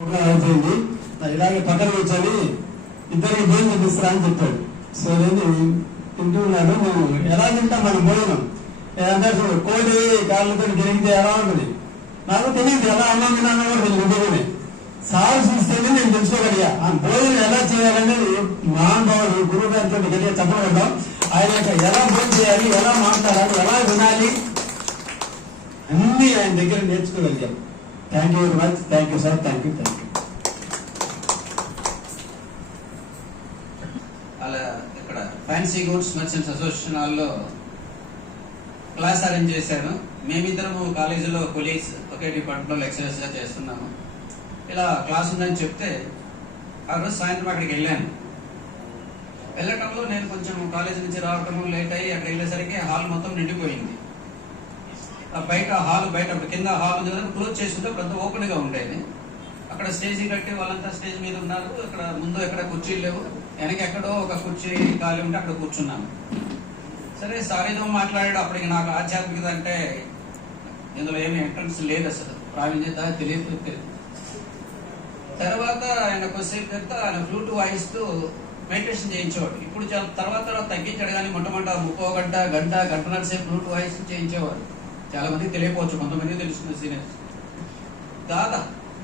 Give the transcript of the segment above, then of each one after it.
అయిపోయింది. ఇలాగే పక్కన కూర్చొని ఇద్దరికి భోజనం చూపిస్తారా అని చెప్పాడు. సో నేను తింటున్నాడు. నేను ఎలా తింటాం మనం భోజనం ఏదంటే కోడి కాళ్ళతో గెలిగితే ఎలా ఉంటుంది నాకు తెలియదు. ఎలా అన్నం తిన్నా కూడా తెలియదు. సాగు చూస్తేనే నేను తెలుసుకోగలిగా ఆ భోజనం ఎలా చేయాలనేది మహానుభావుడు గురువు గారితో గట్టిగా చెప్పబడ్డాం. ఆయన ఎలా భోజనం చేయాలి, ఎలా మాట్లాడాలి, ఎలా వినాలి అన్ని ఆయన దగ్గర నేర్చుకోగలిగాం. Thank you very much. Thank you sir. Thank you. అలా ఇక్కడ ఫ్యాన్సీ గూడ్స్ మర్చెంట్స్ అసోసియేషన్ హాల్లో క్లాస్ అరేంజ్ చేశాను. మేమిద్దరము కాలేజీలో కొలీగ్స్ ఒకే డిపార్ట్మెంట్లో లెక్చరర్స్ గా చేస్తున్నాము. ఇలా క్లాస్ ఉందని చెప్తే ఆ రోజు సాయంత్రం అక్కడికి వెళ్ళటంలో నేను కొంచెం కాలేజీ నుంచి రావటం లేట్ అయ్యి అక్కడ వెళ్ళేసరికి హాల్ మొత్తం నిండిపోయింది. బయట అప్పుడు కింద హాల్ ఉంది కదా, క్లోజ్ చేస్తుంటే పెద్ద ఓపెన్ గా ఉండేది. అక్కడ స్టేజీ కట్టి వాళ్ళంతా స్టేజ్ మీద ఉన్నారు. అక్కడ ముందు ఎక్కడ కుర్చీలు లేవు, వెనక ఎక్కడో ఒక కుర్చీ ఖాళీ ఉంటే అక్కడ కూర్చున్నాను. సరే సార్ ఏదో మాట్లాడాడు. అప్పటికి నాకు ఆధ్యాత్మికత అంటే ఇందులో ఏమి ఎంట్రన్స్ లేదు, అసలు ప్రావీణ్యత తెలియదు. తర్వాత ఆయన కొద్దిసేపు తర్వాత ఆయన ఫ్లూట్ వాయిస్తూ మెడిటేషన్ చేయించేవాడు. ఇప్పుడు తర్వాత తగ్గించాడు, కానీ మొట్టమొదట 30 గంటన్నర సేపు ఫ్లూట్ వాయిస్తూ చేయించేవాడు. చాలా మందికి తెలియకపోవచ్చు, కొంతమంది తెలుస్తుంది సీనియర్స్.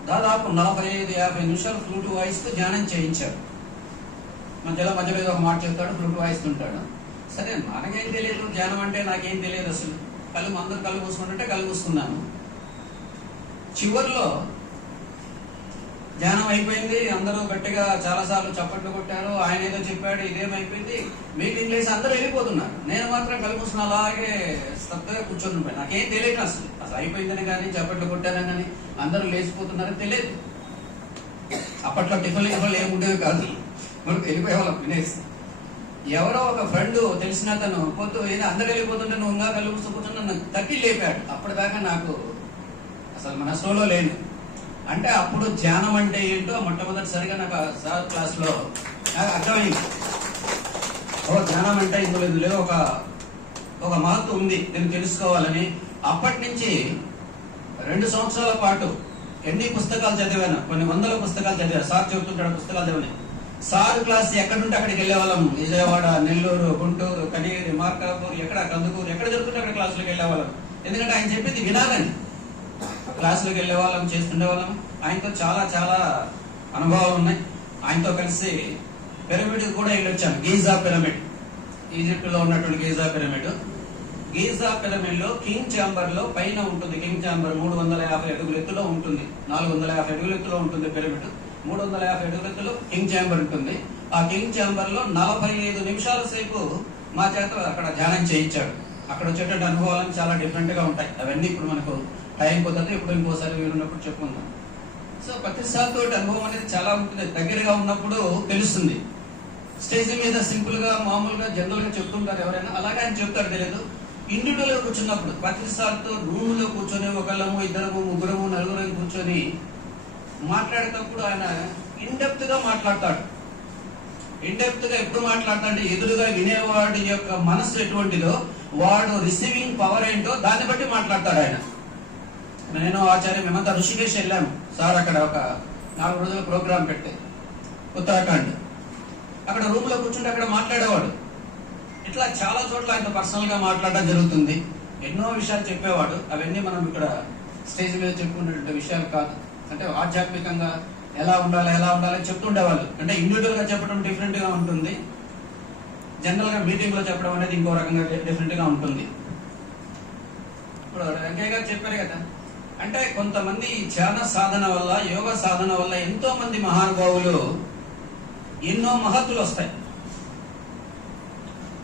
దాదాపు 45-50 నిమిషాలు ఫ్లూట్ వాయిస్తూ ధ్యానం చేయించాడు. మధ్యలో ఏదో ఒక మాట చెప్తాడు, ఫ్లూట్ వాయిస్తుంటాడు. సరే మనకేం తెలియదు ధ్యానం అంటే, నాకేం తెలియదు అసలు. అందరూ కళ్ళు మూసుకుంటుంటే కళ్ళు మూసుకున్నాను. చివరిలో ధ్యానం అయిపోయింది. అందరూ గట్టిగా చాలాసార్లు చప్పట్లు కొట్టారు. ఆయన ఏదో చెప్పాడు, ఇదేమైపోయింది. మీటింగ్ లేసి అందరూ వెళ్ళిపోతున్నారు. నేను మాత్రం కళ్ళు మూసుకుని అలాగే స్తబ్దగా కూర్చొని ఉంటాను. నాకేం తెలియదు అసలు అయిపోయిందని కానీ చప్పట్లు కొట్టారని కానీ అందరూ లేచిపోతున్నారని తెలియదు. అప్పట్లో టిఫిన్లు ఏముండేవి కాదు, మనకు వెళ్ళిపోయేవాళ్ళం వినేసి. ఎవరో ఒక ఫ్రెండ్ తెలిసిన అతను ఏదో అందరూ వెళ్ళిపోతుంటే నువ్వు ఇంకా కళ్ళు మూసుకు కూర్చుని నన్ను తట్టి లేపాడు. అప్పటిదాకా నాకు అసలు మనసులో లేను. అంటే అప్పుడు ధ్యానం అంటే ఏంటో మొట్టమొదటిసారిగా నాకు సార్ క్లాస్ లో నాకు అర్థమైంది. ధ్యానం అంటే ఇందులో ఒక మహత్వం ఉంది, నేను తెలుసుకోవాలని. అప్పటి నుంచి 2 సంవత్సరాల పాటు ఎన్ని పుస్తకాలు చదివాను, కొన్ని వందల పుస్తకాలు చదివాను. సార్ చెబుతుంటాడు పుస్తకాలు చదివాను. సార్ క్లాస్ ఎక్కడుంటే అక్కడికి వెళ్ళేవాళ్ళం. విజయవాడ, నెల్లూరు, గుంటూరు, కనిగిరి, మార్కాపూర్, ఎక్కడ కందుకూరు, ఎక్కడ జరుగుతుంటే అక్కడ క్లాసులకు వెళ్ళేవాళ్ళం. ఎందుకంటే ఆయన చెప్పింది వినాలని. క్లాసులకు వెళ్ళేవాళ్ళం, చేస్తుండేవాళ్ళం. ఆయనతో చాలా చాలా అనుభవాలు ఉన్నాయి. ఆయనతో కలిసి పిరమిడ్ కూడా వెళ్ళొచ్చాను. గీజా పిరమిడ్, ఈజిప్ట్ లో ఉన్నటువంటి గీజా పిరమిడ్. గీజా పిరమిడ్ లో కింగ్ ఛాంబర్ లో పైన ఉంటుంది. కింగ్ ఛాంబర్ 350 అడుగుల ఎత్తులో ఉంటుంది. 450 అడుగుల ఎత్తులో ఉంటుంది పిరమిడ్. 350 అడుగుల ఎత్తులో కింగ్ ఛాంబర్ ఉంటుంది. ఆ కింగ్ ఛాంబర్ లో 45 నిమిషాల సేపు మా చేత అక్కడ ధ్యానం చేయించాడు. అక్కడ వచ్చేటువంటి అనుభవాలు చాలా డిఫరెంట్ గా ఉంటాయి. అవన్నీ ఇప్పుడు మనకు టైం కుదరదు, ఇప్పుడు ఇంకోసారి వీలున్నప్పుడు చెప్పుకుందాం. సో ప్రతిసారితో అనుభవం అనేది చాలా ఉంటుంది. దగ్గరగా ఉన్నప్పుడు తెలుస్తుంది. స్టేజ్ మీద సింపుల్ గా మామూలుగా జనరల్ గా చెప్తుంటారు ఎవరైనా, అలాగే ఆయన చెప్తాడు తెలియదు. ఇండివిజువల్ గా కూర్చున్నప్పుడు ప్రతిసారితో రూమ్ లో కూర్చొని ఒకళ్ళము, ఇద్దరము, ముగ్గురము, నలుగురు కూర్చొని మాట్లాడేటప్పుడు ఆయన ఇన్డెప్త్ గా మాట్లాడతాడు. ఇన్డెప్త్ గా ఎప్పుడు మాట్లాడతాడంటే ఎదురుగా వినేవాడి యొక్క మనసు ఎటువంటిదో, వాడు రిసీవింగ్ పవర్ ఏంటో దాన్ని బట్టి మాట్లాడతాడు ఆయన. నేను ఆచార్య మేమంతా ఋషికేశ్ వెళ్ళాము. సార్ అక్కడ ఒక 4 రోజుల ప్రోగ్రాం పెట్టే ఉత్తరాఖండ్. అక్కడ రూమ్ లో కూర్చుంటే అక్కడ మాట్లాడేవాడు. ఇట్లా చాలా చోట్ల ఆయన పర్సనల్ గా మాట్లాడడం జరుగుతుంది. ఎన్నో విషయాలు చెప్పేవాడు. అవన్నీ మనం ఇక్కడ స్టేజ్ మీద చెప్పుకున్నటువంటి విషయాలు కాదు. అంటే ఆధ్యాత్మికంగా ఎలా ఉండాలి చెప్తుండేవాళ్ళు. అంటే ఇండివిజువల్ గా చెప్పడం డిఫరెంట్ గా ఉంటుంది, జనరల్ గా మీటింగ్ లో చెప్పడం అనేది ఇంకో రకంగా డిఫరెంట్ గా ఉంటుంది. ఇప్పుడు వెంకయ్య గారు చెప్పారు కదా, అంటే కొంతమంది ధ్యాన సాధన వల్ల, యోగ సాధన వల్ల ఎంతో మంది మహానుభావులు ఎన్నో మహత్తులు వస్తాయి.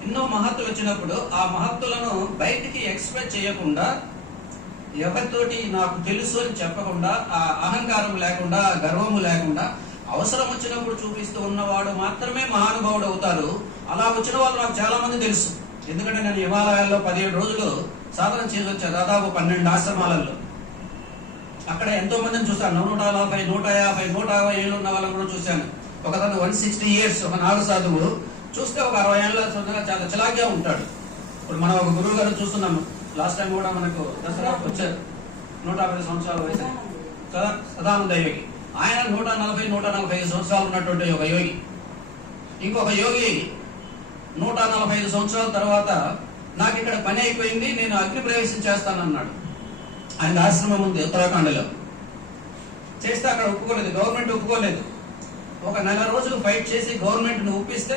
ఎన్నో మహత్తులు వచ్చినప్పుడు ఆ మహత్తులను బయటికి ఎక్స్ప్రెస్ చేయకుండా, ఎవరితోటి నాకు తెలుసు అని చెప్పకుండా, ఆ అహంకారం లేకుండా, గర్వము లేకుండా, అవసరం వచ్చినప్పుడు చూపిస్తూ ఉన్నవాడు మాత్రమే మహానుభావుడు అవుతారు. అలా వచ్చిన వాళ్ళు నాకు చాలా మంది తెలుసు. ఎందుకంటే నేను హిమాలయాల్లో 17 రోజులు సాధన చేసి వచ్చాను. దాదాపు 12 ఆశ్రమాలలో. అక్కడ ఎంతో మందిని చూశాను. 140, 150, 150 ఏళ్ళు ఉన్న వాళ్ళని కూడా చూశాను. ఒకతను 160 ఇయర్స్, ఒక నాగు సాధువు. చూస్తే ఒక 60 ఏళ్ళ చాలా చలాగ్గా ఉంటాడు. ఇప్పుడు మనం ఒక గురువు గారు చూస్తున్నాము. లాస్ట్ టైం కూడా మనకు దసరా వచ్చారు. 150 సంవత్సరాల వయసు సదానంద యోగి. ఆయన 140-145 సంవత్సరాలు ఉన్నటువంటి ఒక యోగి. ఇంకొక యోగి 145 సంవత్సరాల తర్వాత నాకు ఇక్కడ పని అయిపోయింది, నేను అగ్ని ప్రవేశం చేస్తానన్నాడు. ఆయన ఆశ్రమం ఉంది ఉత్తరాఖండ్లో. చేస్తే అక్కడ ఒప్పుకోలేదు, గవర్నమెంట్ ఒప్పుకోలేదు. ఒక నెల రోజులు ఫైట్ చేసి గవర్నమెంట్ను ఒప్పిస్తే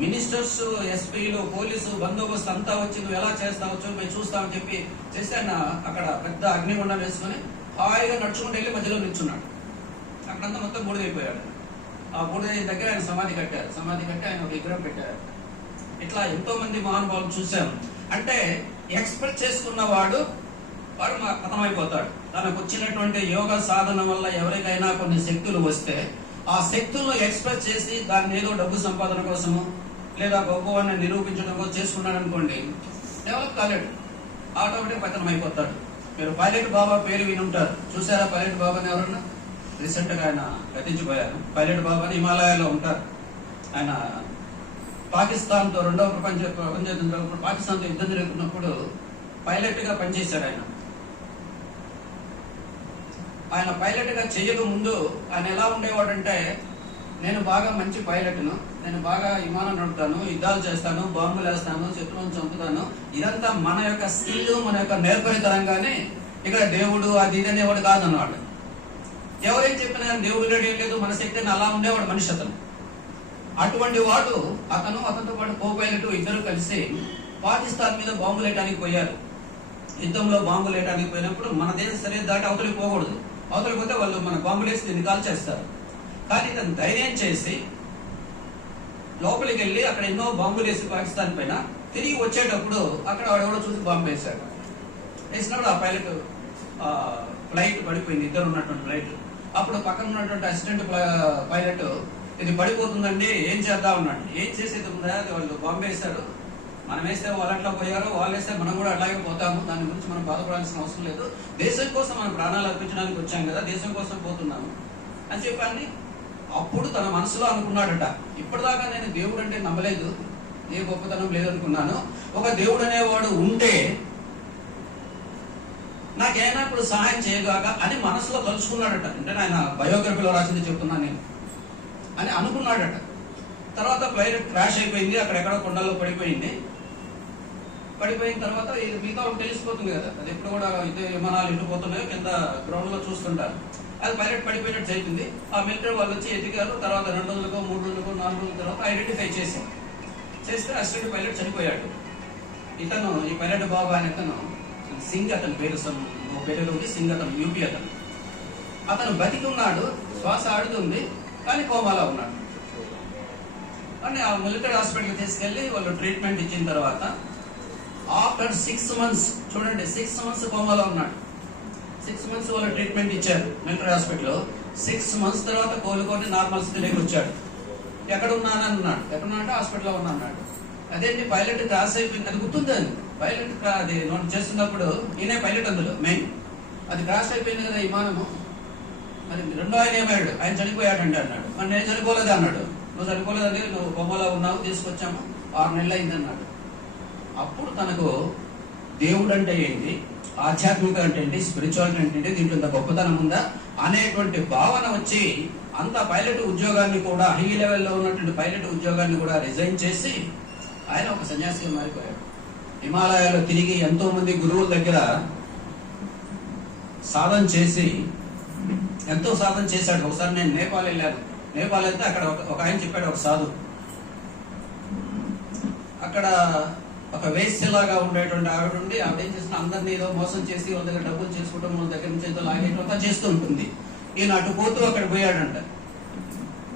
మినిస్టర్స్, ఎస్పీలు, పోలీసు బందోబస్తు అంతా వచ్చి నువ్వు ఎలా చేస్తావచ్చు మేము చూస్తామని చెప్పి చేస్తే ఆయన అక్కడ పెద్ద అగ్నిగుండం వేసుకొని హాయిగా నడుచుకుంటూ వెళ్ళి మధ్యలో నిల్చున్నాడు. అక్కడంతా మొత్తం బూడిదైపోయాడు. ఆ బూడిద దగ్గర ఆయన సమాధి కట్టారు. సమాధి కట్టి ఆయన ఒక విగ్రహం పెట్టారు. ఇట్లా ఎంతో మంది మహానుభావులు చూశాం. అంటే ఎక్స్ప్రెస్ చేసుకున్నవాడు వాడు ఖతమైపోతాడు. తనకు వచ్చినటువంటి యోగ సాధన వల్ల ఎవరికైనా కొన్ని శక్తులు వస్తే ఆ శక్తులను ఎక్స్ప్రెస్ చేసి దాన్ని ఏదో డబ్బు సంపాదన కోసము లేదా గొప్పవాడిని నిరూపించడం కోసం చేసుకున్నాడు అనుకోండి, డెవలప్ కాలేడు, ఆటోమేటిక్ పతనం అయిపోతాడు. మీరు పైలట్ బాబా పేరు విని ఉంటారు, చూసారా? పైలట్ బాబాని ఎవరన్నా? రీసెంట్ గా ఆయన గతించిపోయారు. పైలట్ బాబాని హిమాలయాలో ఉంటారు. ఆయన పాకిస్తాన్ తో రెండవ ప్రపంచ యుద్ధంలో పాకిస్తాన్ తో యుద్ధం జరుగుతున్నప్పుడు పైలట్ గా పనిచేశారు. ఆయన పైలట్ గా చేయక ముందు ఆయన ఎలా ఉండేవాడంటే, నేను బాగా మంచి పైలట్ను, నేను బాగా విమానం నడుపుతాను, యుద్ధాలు చేస్తాను, బాంబులు వేస్తాను, శత్రువులను చంపుతాను, ఇదంతా మన యొక్క స్కిల్, మన యొక్క నేర్పరితనంగానే. ఇక్కడ దేవుడు అది ఇది అనేవాడు కాదన్నవాడు. ఎవరేం చెప్పినా దేవుడు లేడు, ఏం లేదు, మన శక్తిని అలా ఉండేవాడు మనిషి అతను. అటువంటి వాడు అతనితో పాటు కో పైలట్ ఇద్దరు కలిసి పాకిస్తాన్ మీద బాంబులు వేయడానికి పోయారు. యుద్ధంలో బాంబులు వేయడానికి పోయినప్పుడు మన దేశం సరే దాటి అవతలికి పోకూడదు, అవతలికి పోతే వాళ్ళు మన బాంబులు వేసి దీన్ని కాల్ చేస్తారు. కానీ ఇతను ధైర్యం చేసి లోపలికి వెళ్ళి అక్కడ ఎన్నో బాంబులు వేసి పాకిస్తాన్ పైన తిరిగి వచ్చేటప్పుడు అక్కడ వాడెవడో చూసి బాంబు వేశాడు. వేసినప్పుడు ఆ పైలట్ ఫ్లైట్ పడిపోయింది, ఇద్దరు ఉన్నటువంటి ఫ్లైట్. అప్పుడు పక్కన ఉన్నటువంటి అసిస్టెంట్ పైలట్ ఇది పడిపోతుందండి, ఏం చేద్దాం అన్నాడు. ఏం చేసేది ఉందా, వాళ్ళు బాంబు వేశారు, మనం వేస్తే వాళ్ళు అట్లా పోయారు, వాళ్ళు వేస్తే మనం కూడా అట్లాగే పోతాము, దాని గురించి మనం బాధపడాల్సిన అవసరం లేదు, దేశం కోసం మనం ప్రాణాలు అర్పించడానికి వచ్చాం కదా, దేశం కోసం పోతున్నాము అని చెప్పాన్ని. అప్పుడు తన మనసులో అనుకున్నాడట, ఇప్పటిదాకా నేను దేవుడు అంటే నమ్మలేదు, ఏ గొప్పతనం లేదనుకున్నాను, ఒక దేవుడు అనేవాడు ఉంటే నాకేనా ఇప్పుడు సహాయం చేయగాక అని మనసులో తలుచుకున్నాడట. అంటే ఆయన బయోగ్రఫీలో రాసింది చెప్తున్నా నేను అని అనుకున్నాడట. తర్వాత ఫ్లైట్ క్రాష్ అయిపోయింది, అక్కడెక్కడో కొండల్లో పడిపోయింది. పడిపోయిన తర్వాత ఇది మిగతా తెలిసిపోతుంది కదా, అది ఎప్పుడు కూడా ఇదే విమానాలు ఇంటిపోతున్నాయో కింద గ్రౌండ్ లో చూస్తుంటారు. అది పైలట్ పడిపోయినట్టు చెప్పింది. ఆ మిలిటరీ వాళ్ళు వచ్చి ఎదిగారు. తర్వాత 2 రోజులకో 3 రోజులకో 4 రోజుల తర్వాత ఐడెంటిఫై చేస్తే అసిస్టెంట్ పైలట్ చనిపోయాడు. ఇతను ఈ పైలట్ బాబా అని అతను సింగ్, అతని పేరు ఉంది సింగ్, అతను యూపీ అతను బతికి ఉన్నాడు, శ్వాస ఆడుతుంది, కానీ కోమాలో ఉన్నాడు. అని ఆ మిలిటరీ హాస్పిటల్కి తీసుకెళ్లి వాళ్ళు ట్రీట్మెంట్ ఇచ్చిన తర్వాత ఆఫ్టర్ 6 months, చూడండి 6 months కోమాలో ఉన్నాడు. 6 months వాళ్ళు ట్రీట్మెంట్ ఇచ్చారు మిలిటరీ హాస్పిటల్లో. 6 months తర్వాత కోలుకొని నార్మల్ స్థితిలోకి వచ్చాడు. ఎక్కడ ఉన్నానని అన్నాడు. ఎక్కడున్నా అంటే హాస్పిటల్లో ఉన్నా అన్నాడు. అదేంటి పైలట్ క్రాస్ అయిపోయింది, అది గుర్తుందని. పైలట్ అది నోట్ చేస్తున్నప్పుడు ఈయనే పైలట్, అందులో మెయిన్ అది క్రాష్ అయిపోయింది కదా విమానము. మరి రెండో ఆయన ఏమయ్యాడు, ఆయన చనిపోయాడండి అన్నాడు. మరి నేను చనిపోలేదు అన్నాడు. నువ్వు చనిపోలేదండి, నువ్వు బొమ్మలో ఉన్నావు, తీసుకొచ్చాము, 6 నెలలు అయింది అన్నాడు. అప్పుడు తనకు దేవుడు అంటే ఏంటి, ఆధ్యాత్మిక అంటే ఏంటి, స్పిరిచువాలిటీ అంటే ఏంటి, దీంట్లో ఇంత గొప్పతనం ఉందా అనేటువంటి భావన వచ్చి అంత పైలట్ ఉద్యోగాన్ని కూడా, హై లెవెల్లో ఉన్నటువంటి పైలట్ ఉద్యోగాన్ని కూడా రిజైన్ చేసి ఆయన ఒక సన్యాసిగా మారిపోయాడు. హిమాలయాలో తిరిగి ఎంతో మంది గురువుల దగ్గర సాధన చేసి ఎంతో సాధన చేశాడు. ఒకసారి నేను నేపాల్ వెళ్ళాను. నేపాల్ వెళ్తే అక్కడ ఒక ఆయన చెప్పాడు, ఒక సాధు అక్కడ ఒక వేశ్యలాగా ఉండేటువంటి ఆవిడ ఉండి, ఆవిడ ఏం చేసిన అందరినీ ఏదో మోసం చేసి వాళ్ళ దగ్గర డబ్బులు చేసుకోవడం, వాళ్ళ దగ్గర నుంచి ఏదో లాగేయడం అంతా చేస్తూ ఉంటుంది. ఈయన అటు పోతూ అక్కడ పోయాడంట.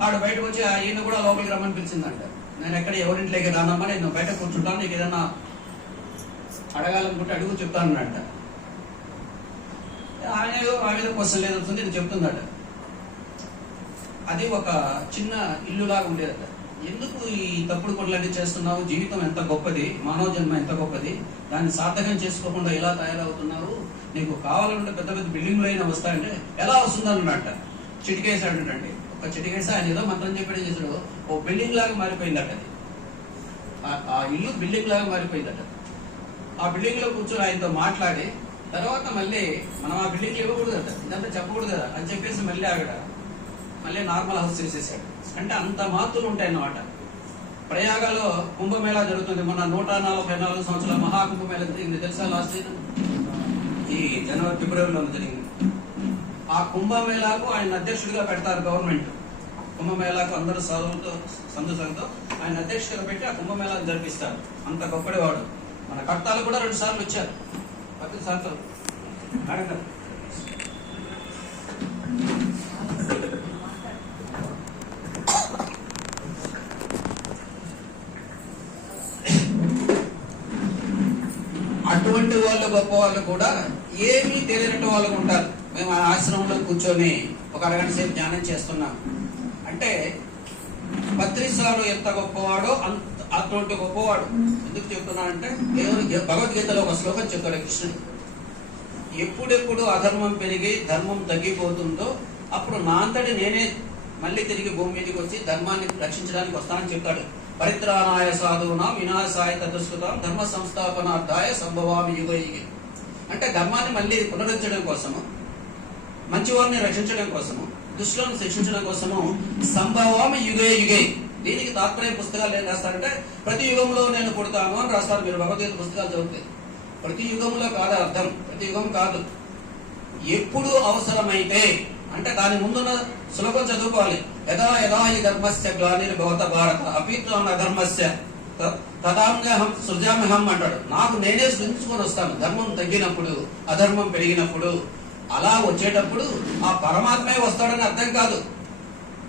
ఆవిడ బయటకు వచ్చి ఈయన కూడా లోపలికి రమ్మని పిలిచిందంట. నేను ఎక్కడ ఎవరింట్లోకి రానమ్మా, నేను బయట కూర్చుంటాను, నీకు ఏదైనా అడగాలనుకుంటే అడుగు చెప్తానంట. ఆయన ఆ మీద క్వశ్చన్ లేదు వస్తుంది, ఇది చెప్తుందట. అది ఒక చిన్న ఇల్లులాగా ఉండేదట. ఎందుకు ఈ తప్పుడు పనులన్నీ చేస్తున్నావు, జీవితం ఎంత గొప్పది, మానవ జన్మ ఎంత గొప్పది, దాన్ని సార్థకం చేసుకోకుండా ఎలా తయారవుతున్నావు, నీకు కావాలంటే పెద్ద పెద్ద బిల్డింగ్లు అయినా వస్తాయంటే ఎలా వస్తుందన్నమాట. చిటికేసాడండి. ఒక చిటికేసి ఆయన ఏదో మంత్రం చెప్పడం చేశాడు, ఓ బిల్డింగ్ లాగా మారిపోయిందట. అది ఆ ఇల్లు బిల్డింగ్ లాగా మారిపోయిందట. ఆ బిల్డింగ్ లో కూర్చొని ఆయనతో మాట్లాడి తర్వాత మళ్ళీ మనం ఆ బిల్డింగ్ ఇవ్వకూడదట, ఇదంతా చెప్పకూడదు కదా అని చెప్పేసి మళ్ళీ ఆవిడ మళ్ళీ నార్మల్ హౌస్ చేసేసాడు. అంటే అంత మార్పులు ఉంటాయి అన్నమాట. ప్రయాగలో కుంభమేళా జరుగుతుంది. మొన్న 144 సంవత్సరాల మహాకుంభమేళా జరిగింది తెలుసా? లాస్ట్ ఇయర్ ఈ ఫిబ్రవరిలో జరిగింది. ఆ కుంభమేళాకు ఆయన అధ్యక్షుడిగా పెడతారు గవర్నమెంట్. కుంభమేళాకు అందరూ సందుతో ఆయన అధ్యక్షుడిగా పెట్టి ఆ కుంభమేళాను జరిపిస్తారు. అంత గొప్పడివాడు. మన కర్తాలు కూడా 2 సార్లు వచ్చారు. 10 సార్లు అడగరు. అటువంటి వాళ్ళు గొప్ప వాళ్ళు కూడా ఏమీ తెలియనట్టు వాళ్ళు ఉంటారు. మేము ఆ ఆశ్రమంలో కూర్చొని ఒక అరగంట సేపు ధ్యానం చేస్తున్నాం అంటే పత్రిసారు ఎంత గొప్పవాడో అటువంటి గొప్పవాడు. ఎందుకు చెప్తున్నానంటే భగవద్గీతలో ఒక శ్లోకం చెప్తాడు కృష్ణుడు. ఎప్పుడెప్పుడు అధర్మం పెరిగి ధర్మం తగ్గిపోతుందో అప్పుడు నా అంతటి నేనే మళ్ళీ తిరిగి భూమి మీదకి వచ్చి ధర్మాన్ని రక్షించడానికి వస్తానని చెప్తాడు. పరిత్రాణాయ సాధూనాం వినాశాయ తదుష్కృతాం ధర్మ సంస్థాపనార్థాయ సంభవామి యుగయుగే. అంటే ధర్మాన్ని మళ్ళీ పునరుద్ధరించడం కోసము, మంచి వారిని రక్షించడం కోసము, దుష్టులను శిక్షించడం కోసము సంభవామి యుగే యుగే. దీనికి తాత్పర్య పుస్తకాలు ఏం రాస్తారంటే ప్రతి యుగంలో నేను పుడతాను అని రాస్తారు. మీరు భగవద్గీత పుస్తకాలు చదివితే ప్రతి యుగంలో కాదు అర్థం, ప్రతి యుగం కాదు. ఎప్పుడు అవసరమైతే అంటే దాని ముందున్న శ్లోకం చదువుకోవాలి. యదా యదా ఈ ధర్మస్య గ్లానిర్భవత భారత అపీత్వం అధర్మస్య తదామ్యహం సృజామ్యహం అంటాడు. నాకు నేనే సృజించుకొని వస్తాను ధర్మం తగ్గినప్పుడు, అధర్మం పెరిగినప్పుడు. అలా వచ్చేటప్పుడు ఆ పరమాత్మే వస్తాడని అర్థం కాదు.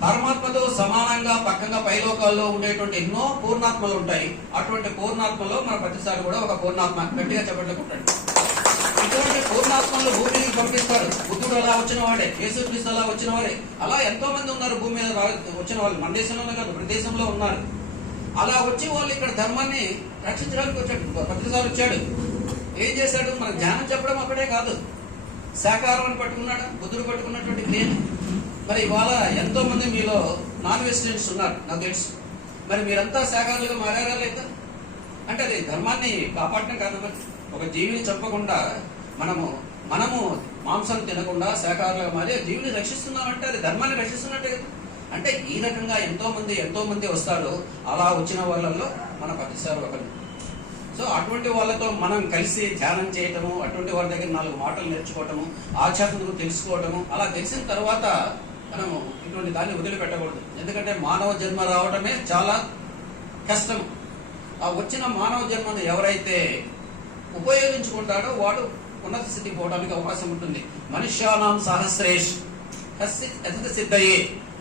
పరమాత్మతో సమానంగా పక్కగా పైలోకాల్లో ఉండేటువంటి ఎన్నో పూర్ణాత్మలు ఉంటాయి. అటువంటి పూర్ణాత్మలో మన ప్రతిసారి కూడా ఒక పూర్ణాత్మ గట్టిగా చెప్పట్లుకుంటాడు. ఇటువంటి పూర్ణాత్మలు భూమికి పంపిస్తారు. బుద్ధుడు అలా వచ్చిన వాడే, యేసుక్రీస్తు అలా వచ్చిన వాడే. అలా ఎంతో మంది ఉన్నారు భూమి మీద వచ్చిన వాళ్ళు. మన దేశంలోనే కాదు ప్రతి దేశంలో ఉన్నారు. అలా వచ్చి వాళ్ళు ఇక్కడ ధర్మాన్ని రక్షించడానికి వచ్చాడు. ప్రతిసారి వచ్చాడు. ఏం చేశాడు? మన జ్ఞానం చెప్పడం అక్కడే కాదు, శాకాహారాన్ని పట్టుకున్నాడు. బుద్ధుడు పట్టుకున్నటువంటి క్రియని. మరి ఇవాళ ఎంతో మంది మీలో నాన్ వెజిటేరియన్స్ ఉన్నారు నాకు తెలుసు. మరి మీరంతా శాకాహారులుగా మారారా లేదా? అంటే అది ధర్మాన్ని కాపాడటం కాదు. మరి ఒక జీవిని చంపకుండా మనము మాంసం తినకుండా శాకాహారులుగా మారి జీవిని రక్షిస్తున్నామంటే అది ధర్మాన్ని రక్షిస్తున్నట్టే కదా. అంటే ఈ రకంగా ఎంతో మంది వస్తారు. అలా వచ్చిన వాళ్ళల్లో మన ప్రతిసారి ఒకరు. సో అటువంటి వాళ్ళతో మనం కలిసి ధ్యానం చేయటము, అటువంటి వాళ్ళ దగ్గర 4 మాటలు నేర్చుకోవటము, ఆధ్యాత్మికత తెలుసుకోవటము. అలా తెలిసిన తర్వాత మనము ఇటువంటి దాన్ని వదిలిపెట్టకూడదు. ఎందుకంటే మానవ జన్మ రావటమే చాలా కష్టం. ఆ వచ్చిన మానవ జన్మను ఎవరైతే ఉపయోగించుకుంటాడో వాడు ఉన్నత స్థితికి పోవడానికి అవకాశం ఉంటుంది. మనుష్యానాం సహస్రేష్ సిద్ధయే.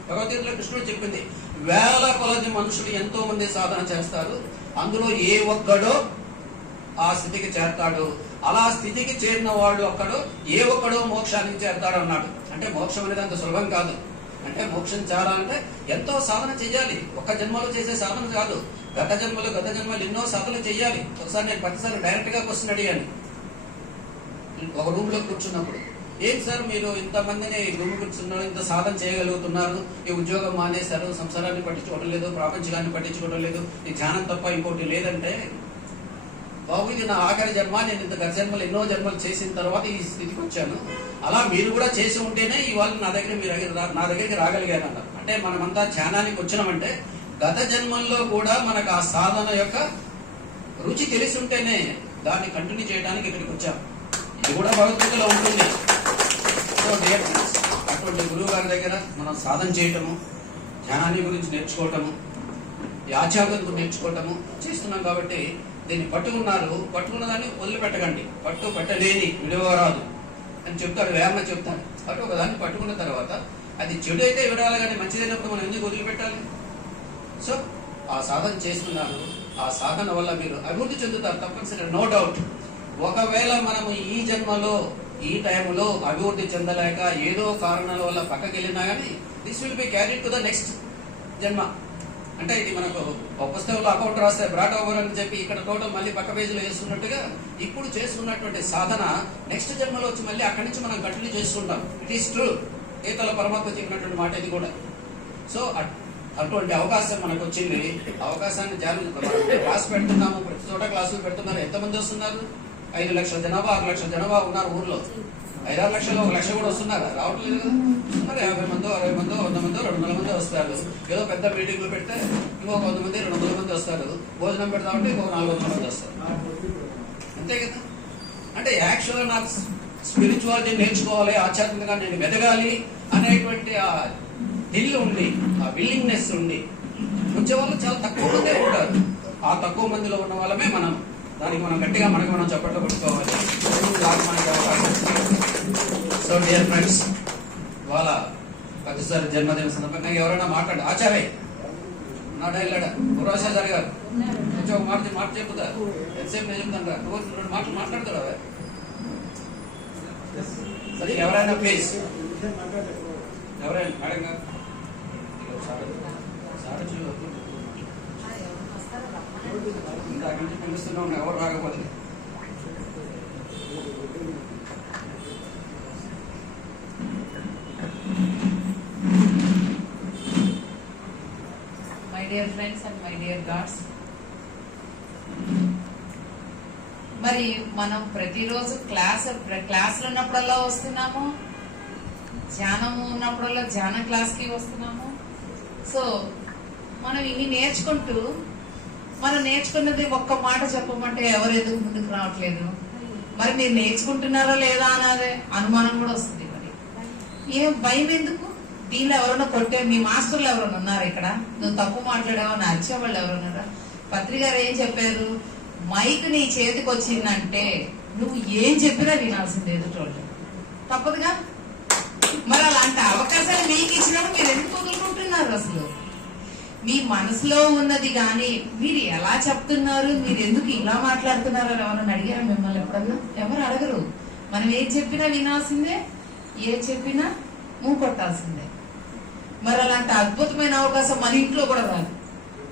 భగవద్గీతలో కృష్ణుడు చెప్పింది. వేల కొలది మనుషులు ఎంతో మంది సాధన చేస్తారు. అందులో ఏ ఒక్కడో ఆ స్థితికి చేరతాడు. అలా స్థితికి చేరిన వాడు ఏ ఒక్కడో మోక్షానికి చేరతాడు అన్నాడు. అంటే మోక్షం అనేది అంత సులభం కాదు. అంటే మోక్షం చేరాలంటే ఎంతో సాధన చెయ్యాలి. ఒక్క జన్మలో చేసే సాధన కాదు. గత జన్మలు ఎన్నో సాధనలు చెయ్యాలి. ఒకసారి నేను ప్రతిసారి డైరెక్ట్ గా క్వశ్చన్ అడిగాను ఒక రూమ్ లో కూర్చున్నప్పుడు. ఏం సార్ మీరు ఇంతమందిని రూమ్ కూర్చున్నారు, ఇంత సాధన చేయగలుగుతున్నారు, ఈ ఉద్యోగం మానేశారు, సంసారాన్ని పట్టించుకోవడం లేదు, ప్రాపంచికాన్ని పట్టించుకోవడం లేదు, ఈ ధ్యానం తప్ప ఇంకోటి లేదంటే, బాబు ఇది నా ఆఖరి జన్మ, నేను ఇంత గత జన్మలు ఎన్నో జన్మలు చేసిన తర్వాత ఈ స్థితికి వచ్చాను. అలా మీరు కూడా చేసి ఉంటేనే ఇవాళ నా దగ్గరికి రాగలిగాను అన్నారు. అంటే మనమంతా ధ్యానానికి వచ్చినామంటే గత జన్మల్లో కూడా మనకు ఆ సాధన యొక్క రుచి తెలిసి ఉంటేనే దాన్ని కంటిన్యూ చేయడానికి ఇక్కడికి వచ్చాం. ఇది కూడా భగవద్గీతలో ఉంటుంది. అటువంటి గురువు గారి దగ్గర మనం సాధన చేయటము, ధ్యానాన్ని గురించి నేర్చుకోవటము, ఈ ఆధ్యాత్మికత నేర్చుకోవటము చేస్తున్నాం. కాబట్టి దీన్ని పట్టుకున్న దాన్ని వదిలిపెట్టకండి. పట్టలేని విడవరాదు అని చెప్తాడు, వేరణ చెప్తాడు. కాబట్టి ఒక దాన్ని పట్టుకున్న తర్వాత అది చెడు అయితే విడాలి, కానీ మంచిదైనప్పుడు మనం ఎందుకు వదిలిపెట్టాలి? సో ఆ సాధన చేస్తున్నారు. ఆ సాధన వల్ల మీరు అభివృద్ధి చెందుతారు తప్పనిసరిగా, నో డౌట్. ఒకవేళ మనము ఈ జన్మలో ఈ టైంలో అభివృద్ధి చెందలేక ఏదో కారణాల వల్ల పక్కకి వెళ్ళినా కానీ this will be carried to the next జన్మ. అంటే ఇది మనకు ఒక పుస్తకంలో అకౌంట్ రాస్తే బ్రాట్ ఓవర్ అని చెప్పి ఇక్కడ టోటల్ మళ్ళీ పక్క పేజీలో వేస్తున్నట్టుగా ఇప్పుడు చేస్తున్నటువంటి సాధన నెక్స్ట్ జన్మలో వచ్చి మళ్ళీ అక్కడి నుంచి మనం కంటిన్యూ చేసుకుంటాం. It is true. గీతల పరమాత్మ చెప్పినటువంటి మాట ఇది కూడా. సో అటువంటి అవకాశం మనకు వచ్చింది. అవకాశాన్ని క్లాస్ పెడుతున్నాము, ప్రతి చోట క్లాసులు పెడుతున్నారు. ఎంతమంది వస్తున్నారు? 5 లక్షల జనాభా 6 లక్షల జనాభా ఉన్నారు ఊర్లో. 5-6 లక్షలు 1 లక్ష కూడా వస్తున్నారా? రావట్లేదు కదా. మరి 50 మందో 60 మందో 100 మందో 200 మంది వస్తారు. ఏదో పెద్ద మీటింగ్లు పెడితే ఇంకొక 100 మంది 200 మంది వస్తారు. భోజనం పెడతామంటే ఇంకొక 400 మంది వస్తారు. అంతే కదా. అంటే యాక్చువల్గా నాకు స్పిరిచువాలిటీ నేర్చుకోవాలి, ఆధ్యాత్మికంగా నేను ఎదగాలి అనేటువంటి ఆ దిల్ ఉండి, ఆ విల్లింగ్నెస్ ఉండి వచ్చే వాళ్ళు చాలా తక్కువ మందే ఉంటారు. ఆ తక్కువ మందిలో ఉన్న వాళ్ళమే మనం. దానికి మనం గట్టిగా మనకి మనం చప్పట్లు కొట్టుకోవాలి. సో డియర్ ఫ్రెండ్స్, ఇవాళ 10వ జన్మదిన సందర్భంగా ఎవరైనా మాట్లాడు. ఆచార్య నాడా వెళ్ళాడా? గురువాచార్య గారు కొంచెం ఒక మాట చెప్పుతా. ఎంతసేపు నేను చెప్తాను. 2 మాటలు మాట్లాడతాడు. సరే ఎవరైనా ప్లీజ్, ఎవరైనా మేడం గారు ఇందాక నుంచి పిలుస్తూనే ఉన్నా, ఎవరు రాకపోతే. My dear friends and my dear gods, మరి మనం ప్రతిరోజు క్లాసులు ఉన్నప్పుడల్లా వస్తున్నాము, ధ్యానము ఉన్నప్పుడల్లా ధ్యాన క్లాస్కి వస్తున్నాము. సో మనం ఇన్ని నేర్చుకుంటూ మనం నేర్చుకున్నది ఒక్క మాట చెప్పమంటే ఎవరు ఎందుకు ముందుకు రావట్లేదు? మరి మీరు నేర్చుకుంటున్నారా లేదా అన్నదే అనుమానం కూడా వస్తుంది. మరి ఏం భయం ఎందుకు? దీనిలో ఎవరైనా కొట్టే మీ మాస్టర్లు ఎవరైనా ఉన్నారా ఇక్కడ? నువ్వు తప్పు మాట్లాడావా అని అరిచేవాళ్ళు ఎవరున్నారా? పత్రిక గారు ఏం చెప్పారు? మైక్ నీ చేతికి వచ్చిందంటే నువ్వు ఏం చెప్పినా వినాల్సిందే ఎదుటోళ్ళు. తప్పదుగా. మరి అలాంటి అవకాశాలు మీకు ఇచ్చినప్పుడు మీరు ఎందుకు వదులుకుంటున్నారు? అసలు మీ మనసులో ఉన్నది కానీ మీరు ఎలా చెప్తున్నారు, మీరు ఎందుకు ఇలా మాట్లాడుతున్నారు అని ఎవరైనా అడిగారా మిమ్మల్ని? ఎప్పుడన్నా ఎవరు అడగరు. మనం ఏం చెప్పినా వినాల్సిందే, ఏ చెప్పినా మూవ్ కొట్టాల్సిందే. మరి అలాంటి అద్భుతమైన అవకాశం మన ఇంట్లో కూడా రాదు.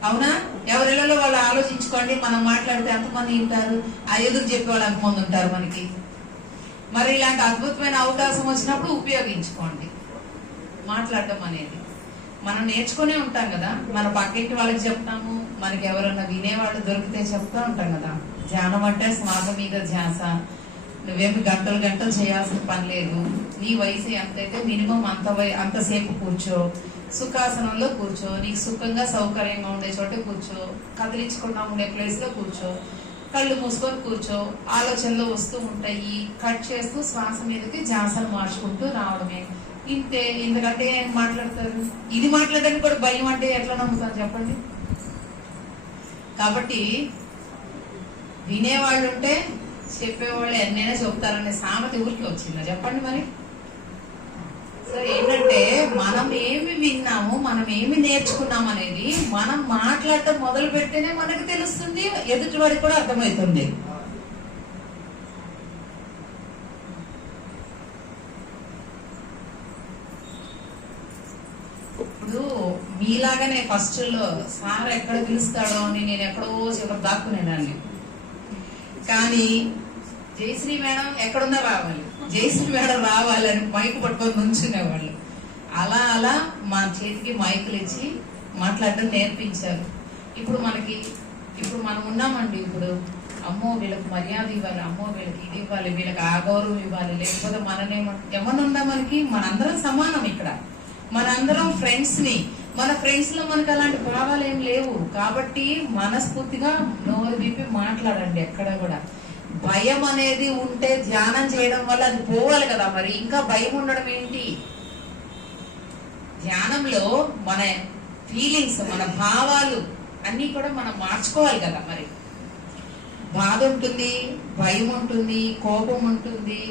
అవునా? ఎవరిళ్ళలో వాళ్ళు ఆలోచించుకోండి. మనం మాట్లాడితే ఎంతమంది ఉంటారు? ఆ ఎదురు చెప్పే వాళ్ళు ఎంతమంది ఉంటారు మనకి? మరి ఇలాంటి అద్భుతమైన అవకాశం వచ్చినప్పుడు ఉపయోగించుకోండి. మాట్లాడటం అనేది మనం నేర్చుకునే ఉంటాం కదా. మన పక్కింటి వాళ్ళకి చెప్తాము, మనకి ఎవరన్నా వినేవాళ్ళు దొరికితే చెప్తా ఉంటాం కదా. ధ్యానం అంటే శ్వాస మీద ధ్యాస. నువ్వేమి గంటలు చేయాల్సిన పని లేదు. నీ వయసు ఎంతైతే మినిమం అంతసేపు కూర్చో, సుఖాసనంలో కూర్చో, నీకు సుఖంగా సౌకర్యంగా ఉండే చోట కూర్చో, కదిలించకుండా ఉండే ప్లేస్ లో కూర్చో, కళ్ళు మూసుకొని కూర్చో. ఆలోచనలు వస్తూ ఉంటాయి. కట్ చేస్తూ శ్వాస మీదకి ధ్యాసను మార్చుకుంటూ రావడమే. ఇంతే. ఎందుకంటే ఏం మాట్లాడతారు? ఇది మాట్లాడడానికి కూడా భయం అంటే ఎట్లా నమ్ముతారు చెప్పండి? కాబట్టి వినేవాళ్ళు ఉంటే చెప్పేవాళ్ళు ఎన్నైనా చెప్తారనే సామెత ఊరికి వచ్చిందా చెప్పండి? మరి సరే, ఏంటంటే మనం ఏమి విన్నాము, మనం ఏమి నేర్చుకున్నాం అనేది మనం మాట్లాడటం మొదలు పెడితేనే మనకు తెలుస్తుంది, ఎదుటి వాడికి కూడా అర్థమవుతుంది. ఇప్పుడు మీలాగానే ఫస్ట్ లో సార్ ఎక్కడ పిలుస్తాడో అని నేను ఎక్కడో చివరి దాక్కునేదాన్ని. కానీ జయశ్రీ మేడం ఎక్కడున్నా రావాలి, జయశ్రీ మేడం రావాలని మైక్ పట్టుకొని నుంచునేవాళ్ళు. అలా అలా మా చేతికి మైకులు ఇచ్చి మాట్లాడడం నేర్పించారు. ఇప్పుడు మనం ఉన్నామండి. ఇప్పుడు అమ్మో వీళ్ళకి మర్యాద ఇవ్వాలి, అమ్మో వీళ్ళకి ఇది ఇవ్వాలి, వీళ్ళకి ఆ గౌరవం ఇవ్వాలి, లేకపోతే ఏమన్నా ఉందా మనకి? మనందరం సమానం ఇక్కడ. మనందరం మన ఫ్రెండ్స్ లో మనకు అలాంటి భావాలు ఏం లేవు. కాబట్టి మనస్ఫూర్తిగా నోరు విప్పి మాట్లాడండి. ఎక్కడ కూడా భయం అనేది ఉంటే ధ్యానం చేయడం వల్ల అది పోవాలి కదా. మరి ఇంకా భయం ఉండడం ఏంటి? ధ్యానంలో మన ఫీలింగ్స్, మన భావాలు అన్ని కూడా మనం మార్చుకోవాలి కదా. మరి బాధ ఉంటుంది, భయం ఉంటుంది, కోపం ఉంటుంది,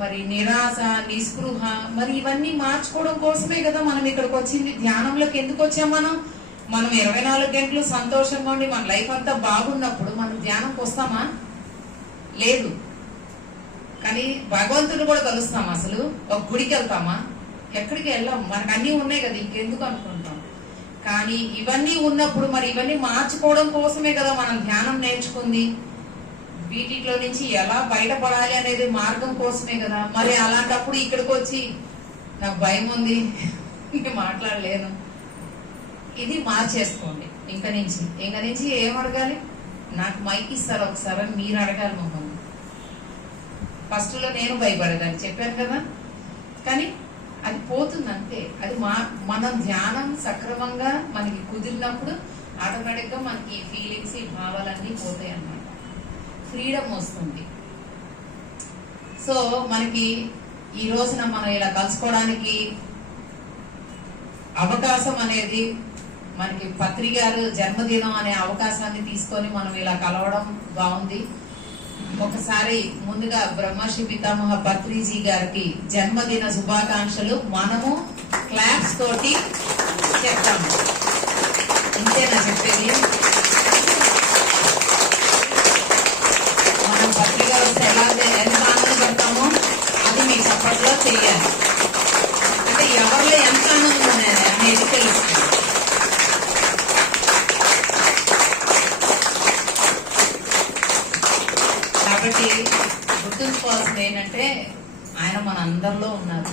మరి నిరాశ, నిస్పృహ, మరి ఇవన్నీ మార్చుకోవడం కోసమే కదా మనం ఇక్కడికి వచ్చింది. ధ్యానంలోకి ఎందుకు వచ్చాం? మనం 24 గంటలు సంతోషంగా ఉండి మన లైఫ్ అంతా బాగున్నప్పుడు మనం ధ్యానంకి వస్తామా? లేదు. కానీ భగవంతుడు కూడా కలుస్తామా? అసలు ఒక గుడికి వెళ్తామా? ఎక్కడికి వెళ్ళాం. మనకు అన్ని ఉన్నాయి కదా, ఇంకెందుకు అనుకుంటాం. కానీ ఇవన్నీ ఉన్నప్పుడు మరి ఇవన్నీ మార్చుకోవడం కోసమే కదా మనం ధ్యానం నేర్చుకుంది. వీటిలో నుంచి ఎలా బయటపడాలి అనేది మార్గం కోసమే కదా. మరి అలాంటప్పుడు ఇక్కడికి వచ్చి నాకు భయం ఉంది, మాట్లాడలేను, ఇది మార్చేసుకోండి. ఇంక నుంచి ఏం అడగాలి? నాకు మైక్ ఇస్తారు ఒకసారి, మీరు అడగాలి మమ్మల్ని. ఫస్ట్ లో నేను భయపడేదాన్ని, చెప్పాను కదా. కానీ అది పోతుంది అంతే. అది మనం ధ్యానం సక్రమంగా మనకి కుదిరినప్పుడు ఆటోమేటిక్ గా మనకి ఈ ఫీలింగ్స్, ఈ భావాలన్నీ పోతాయి అన్నమాట. ఫ్రీడమ్ వస్తుంది. సో మనకి ఈ రోజున మనం ఇలా కలుసుకోవడానికి అవకాశం అనేది, మనకి పత్రి గారు జన్మదినం అనే అవకాశాన్ని తీసుకొని మనం ఇలా కలవడం బాగుంది. ఒకసారి ముందుగా బ్రహ్మర్షి పితామహ పత్రిజీ గారికి జన్మదిన శుభాకాంక్షలు మనము క్లాప్స్ తోటి చెప్తాము. ఇంతేనా చెప్పేది? మనం పత్రి గారు వస్తే ఎంత ఆనందపడతామో అది మీ చప్పట్లో చేయాలి. అంటే ఎవరిలో ఎంత ఆనందం అనేది తెలుస్తుంది. కాబట్టి గుర్తుంచుకోవాల్సింది ఏంటంటే ఆయన మన అందరిలో ఉన్నారు.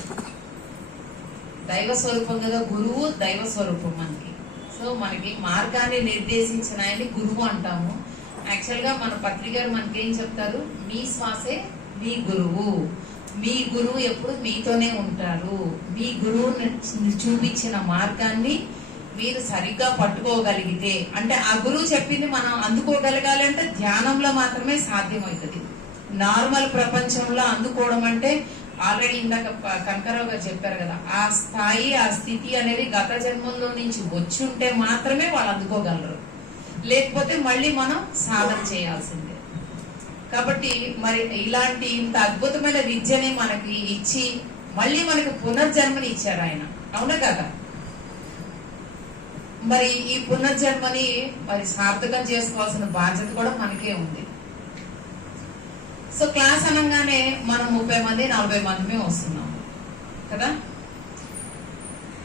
దైవ స్వరూపం కదా గురువు, దైవ స్వరూపం మనకి. సో మనకి మార్గాన్ని నిర్దేశించిన ఆయన్ని గురువు అంటాము. యాక్చువల్ గా మన పత్రికారు మనకి ఏం చెప్తారు, మీ శ్వాసే మీ గురువు. మీ గురువు ఎప్పుడు మీతోనే ఉంటారు. మీ గురువు చూపించిన మార్గాన్ని మీరు సరిగ్గా పట్టుకోగలిగితే, అంటే ఆ గురువు చెప్పింది మనం అందుకోగలగాలి అంటే ధ్యానంలో మాత్రమే సాధ్యమవుతుంది. నార్మల్ ప్రపంచంలో అందుకోవడం అంటే ఆల్రెడీ ఇందాక కనకరావు గారు చెప్పారు కదా, ఆ స్థాయి, ఆ స్థితి అనేది గత జన్మంలో నుంచి వచ్చి ఉంటే మాత్రమే వాళ్ళు అందుకోగలరు. లేకపోతే మళ్ళీ మనం సాధన చేయాల్సిందే. కాబట్టి మరి ఇలాంటి ఇంత అద్భుతమైన విద్యని మనకి ఇచ్చి మళ్ళీ మనకి పునర్జన్మని ఇచ్చారు ఆయన, అవునా కదా? మరి ఈ పునర్జన్మని మరి సార్థకం చేసుకోవాల్సిన బాధ్యత కూడా మనకే ఉంది. సో క్లాస్ అనగానే మనం 30 మంది 40 మంది వస్తున్నాం కదా.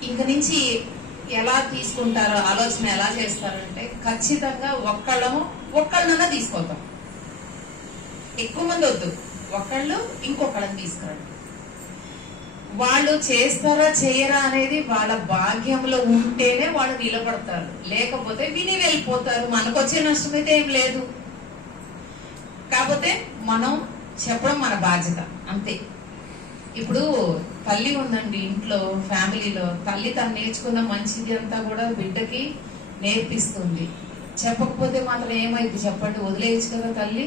ఇంక నుంచి ఎలా తీసుకుంటారో, ఆలోచన ఎలా చేస్తారంటే ఖచ్చితంగా ఒక్కళ్ళనన్నా తీసుకోతాం. ఎక్కువ మంది వద్దు, ఒకళ్ళు ఇంకొకళ్ళని తీసుకురండి. వాళ్ళు చేస్తారా చేయరా అనేది వాళ్ళ భాగ్యంలో ఉంటేనే వాళ్ళు నిలబడతారు, లేకపోతే విని వెళ్ళిపోతారు. మనకొచ్చే నష్టం అయితే ఏం లేదు. కాకపోతే మనం చెప్పడం మన బాధ్యత అంతే. ఇప్పుడు తల్లి ఉందండి ఇంట్లో, ఫ్యామిలీలో తల్లి తను నేర్చుకున్న మంచిది అంతా కూడా బిడ్డకి నేర్పిస్తుంది. చెప్పకపోతే మాత్రం ఏమైంది చెప్పండి? వదిలేయచ్చు కదా తల్లి.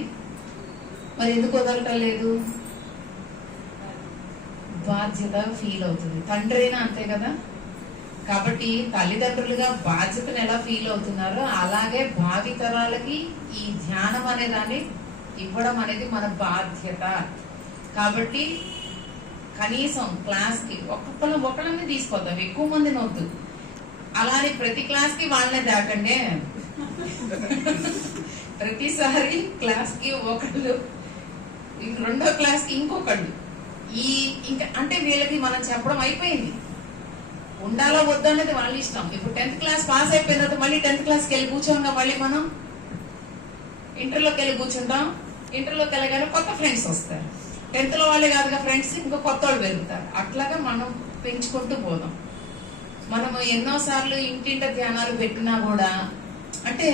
మరి ఎందుకు వదలటం లేదు? బాధ్యత ఫీల్ అవుతుంది. తండ్రి అయినా అంతే కదా. కాబట్టి తల్లిదండ్రులుగా బాధ్యతను ఎలా ఫీల్ అవుతున్నారో అలాగే భావితరాలకి ఈ ధ్యానం అనే దాన్ని ఇవ్వడం అనేది మన బాధ్యత. కాబట్టి కనీసం క్లాస్ కి ఒకళ్ళని తీసుకోద్దాం, ఎక్కువ మందిని వద్దు. అలానే ప్రతి క్లాస్ కి వాళ్ళనే దాకండి. ప్రతిసారి క్లాస్ కి ఒకళ్ళు, రెండో క్లాస్ కి ఇంకొకళ్ళు. ఇంకా అంటే వీళ్ళకి మనం చెప్పడం అయిపోయింది. ఉండాలా వద్దా అనేది వాళ్ళ ఇష్టం. ఇప్పుడు 10th క్లాస్ పాస్ అయిపోయిన తర్వాత మళ్ళీ 10th క్లాస్కి వెళ్ళి కూర్చోంగా మళ్ళీ మనం ఇంటర్లోకి వెళ్ళి కూర్చుంటాం. ఇంటర్లోకి వెళ్ళగానే కొత్త ఫ్రెండ్స్ వస్తారు. 10th లో వాళ్ళే కాదుగా ఫ్రెండ్స్, ఇంకో కొత్త వాళ్ళు పెరుగుతారు. అట్లాగా మనం పెంచుకుంటూ పోదాం. మనం ఎన్నోసార్లు ఇంటింట ధ్యానాలు పెట్టినా కూడా అంటే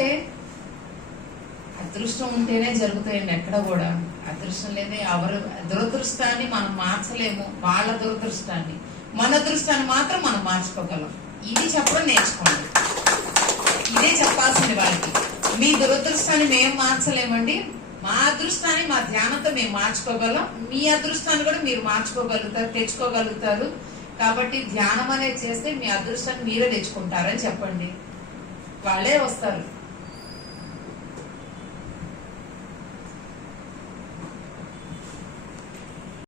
అదృష్టం ఉంటేనే జరుగుతాయండి. ఎక్కడ కూడా అదృష్టం లేదే ఎవరు దురదృష్టాన్ని మనం మార్చలేము. వాళ్ళ దురదృష్టాన్ని, మన అదృష్టాన్ని మాత్రం మనం మార్చుకోగలం. ఇది చెప్పడం నేర్చుకోండి. ఇదే చెప్పాల్సింది వాళ్ళకి. మీ దురదృష్టాన్ని మేము మార్చలేమండి, మా అదృష్టాన్ని మా ధ్యానంతో మేము మార్చుకోగలం. మీ అదృష్టాన్ని కూడా మీరు మార్చుకోగలుగుతారు, తెచ్చుకోగలుగుతారు. కాబట్టి ధ్యానం అనేది చేస్తే మీ అదృష్టాన్ని మీరే తెచ్చుకుంటారని చెప్పండి. వాళ్ళే వస్తారు.